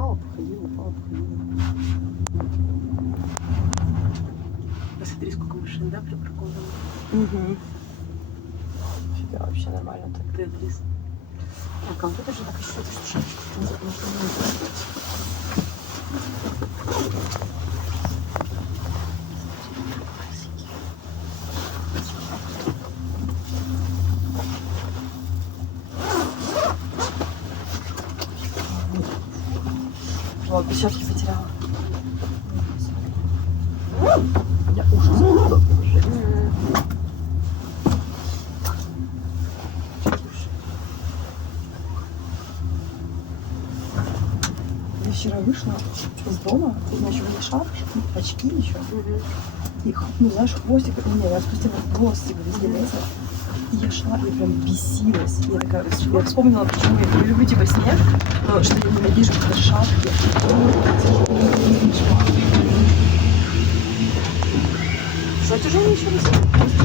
упала, походила, упала, походила. Посмотри, сколько машин, да, припарковано. Угу. Фига, вообще нормально так. Тетрис. Так, а вот это же так еще эту шапочку нужно. Вот, перчатки потеряла. Я ужас. Я вчера вышла из дома, значит, шарф, очки еще. И, ну, знаешь, хвостик, не, я спустила хвостик везде лезет. И я шла, и прям бесилась. Я такая, я вспомнила, почему я не люблю типа снег, но что я ненавижу, когда шапки. Что тяжело еще раз?